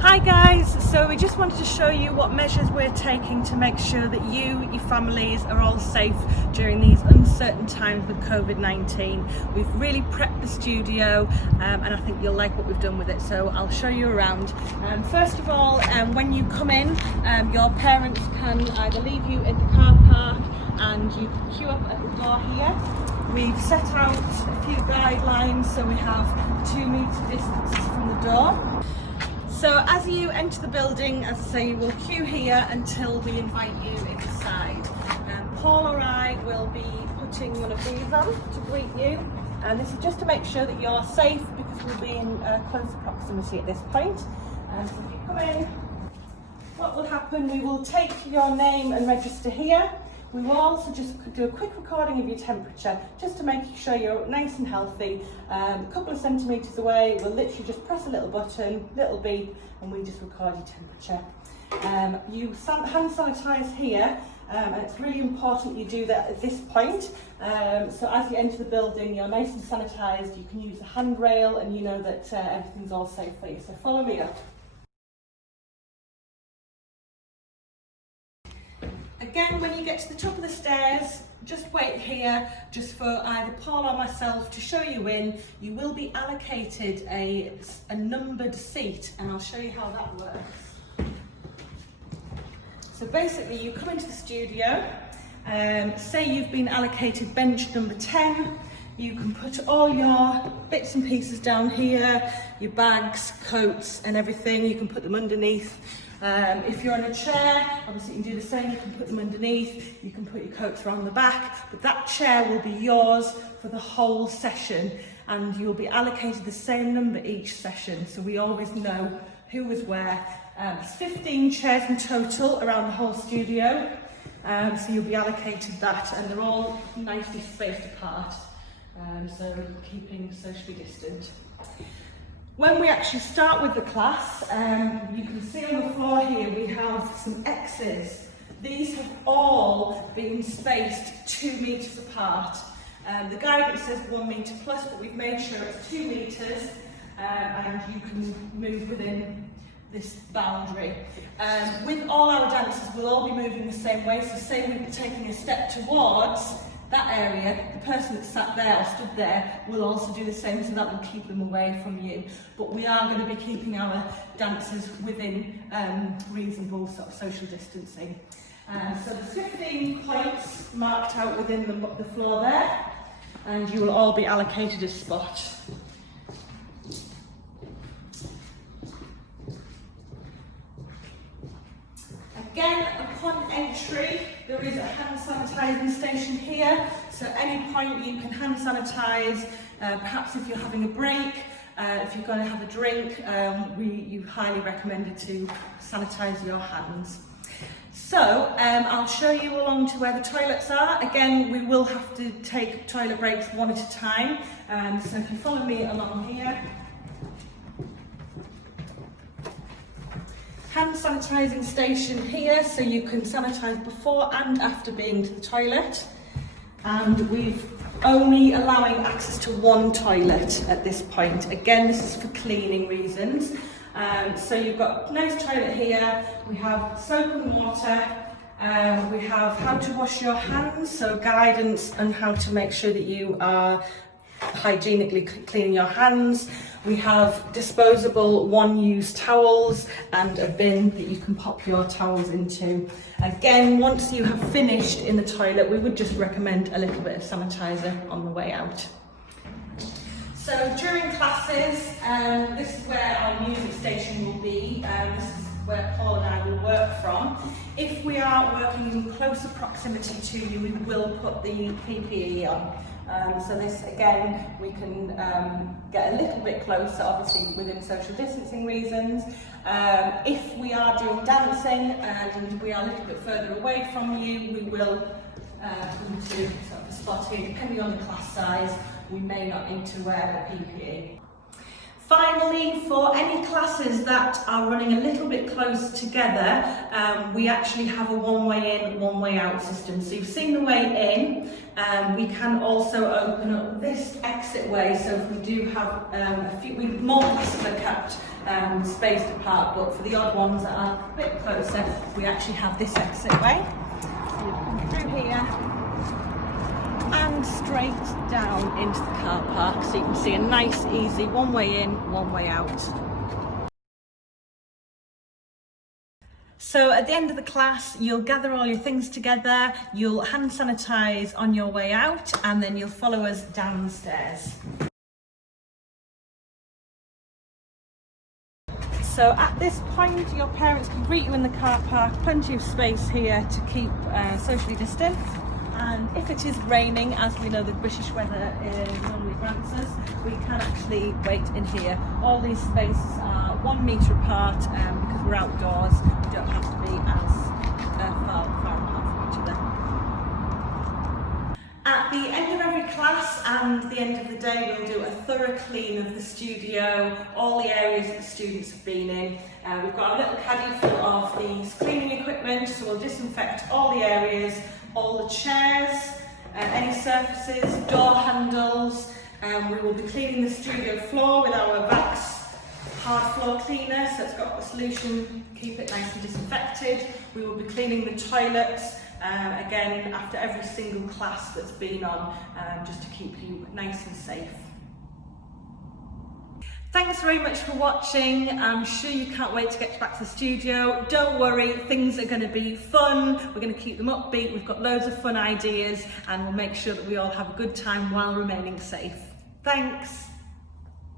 Hi guys, so we just wanted to show you what measures we're taking to make sure that you, your families are all safe during these uncertain times with COVID-19. We've really prepped the studio and I think you'll like what we've done with it, so I'll show you around. First of all, when you come in, your parents can either leave you in the car park and you can queue up at the door here. We've set out a few guidelines, so we have 2 metre distances from the door. So as you enter the building, as I say, you will queue here until we invite you inside. Paul or I will be putting one of these on to greet you. And this is just to make sure that you're safe because we'll be in close proximity at this point. So if you come in, what will happen, we will take your name and register here. We will also just do a quick recording of your temperature, just to make sure you're nice and healthy. A couple of centimetres away, we'll literally just press a little button, little beep, and we just record your temperature. You hand sanitise here, and it's really important you do that at this point. So as you enter the building, you're nice and sanitised, you can use the handrail, and you know that everything's all safe for you. So follow me up. Again, when you get to the top of the stairs, just wait here, just for either Paul or myself to show you in. You will be allocated a numbered seat, and I'll show you how that works. So basically, you come into the studio, say you've been allocated bench number 10, you can put all your bits and pieces down here, your bags, coats and everything, you can put them underneath. If you're on a chair, obviously you can do the same, you can put them underneath, you can put your coats around the back, but that chair will be yours for the whole session and you'll be allocated the same number each session, so we always know who is where. There's 15 chairs in total around the whole studio, so you'll be allocated that, and they're all nicely spaced apart, so keeping socially distant. When we actually start with the class, you can see on the floor here we have some X's. These have all been spaced 2 metres apart. The guidance says 1 metre plus, but we've made sure it's 2 metres and you can move within this boundary. With all our dancers, we'll all be moving the same way, so say we're taking a step towards that area, the person that sat there or stood there will also do the same, so that will keep them away from you. But we are going to be keeping our dancers within reasonable sort of social distancing. So there's 15 points marked out within the floor there, and you will all be allocated a spot. Again, upon entry, there is a hand sanitising station here, so at any point you can hand sanitise, perhaps if you're having a break, if you're going to have a drink, you highly recommended to sanitise your hands. So I'll show you along to where the toilets are. Again, we will have to take toilet breaks one at a time, so if you follow me along here. Hand sanitising station here, so you can sanitise before and after being to the toilet. And we've only allowing access to one toilet at this point. Again, this is for cleaning reasons. So you've got a nice toilet here, we have soap and water, we have how to wash your hands, so guidance on how to make sure that you are hygienically cleaning your hands. We have disposable one-use towels and a bin that you can pop your towels into. Again, once you have finished in the toilet, we would just recommend a little bit of sanitizer on the way out. So during classes, this is where our music station will be. This is where Paul and I will work from. If we are working in closer proximity to you, we will put the PPE on. So this, again, we can get a little bit closer, obviously within social distancing reasons. If we are doing dancing and we are a little bit further away from you, we will come to sort of a spot here, depending on the class size, we may not need to wear the PPE. Finally, for any class classes that are running a little bit close together, we actually have a one-way in, one-way out system. So you've seen the way in, we can also open up this exit way. So if we do have more classes are kept spaced apart, but for the odd ones that are a bit closer, we actually have this exit way. So you come through here and straight down into the car park, so you can see a nice easy one way in, one way out. So at the end of the class, you'll gather all your things together, you'll hand sanitize on your way out, and then you'll follow us downstairs. So at this point, your parents can greet you in the car park, plenty of space here to keep socially distant. And if it is raining, as we know the British weather normally grants us, we can actually wait in here. All these spaces are 1 metre apart because we're outdoors. We don't have to be as far apart from each other. At the end of every class and the end of the day, we'll do a thorough clean of the studio, all the areas that the students have been in. We've got a little caddy full of these cleaning equipment, so we'll disinfect all the areas, all the chairs, any surfaces, door handles. We will be cleaning the studio floor with our Vax hard floor cleaner, so it's got a solution, keep it nice and disinfected. We will be cleaning the toilets, again after every single class that's been on, just to keep you nice and safe. Thanks very much for watching. I'm sure you can't wait to get back to the studio. Don't worry, things are going to be fun. We're going to keep them upbeat. We've got loads of fun ideas, and we'll make sure that we all have a good time while remaining safe. Thanks.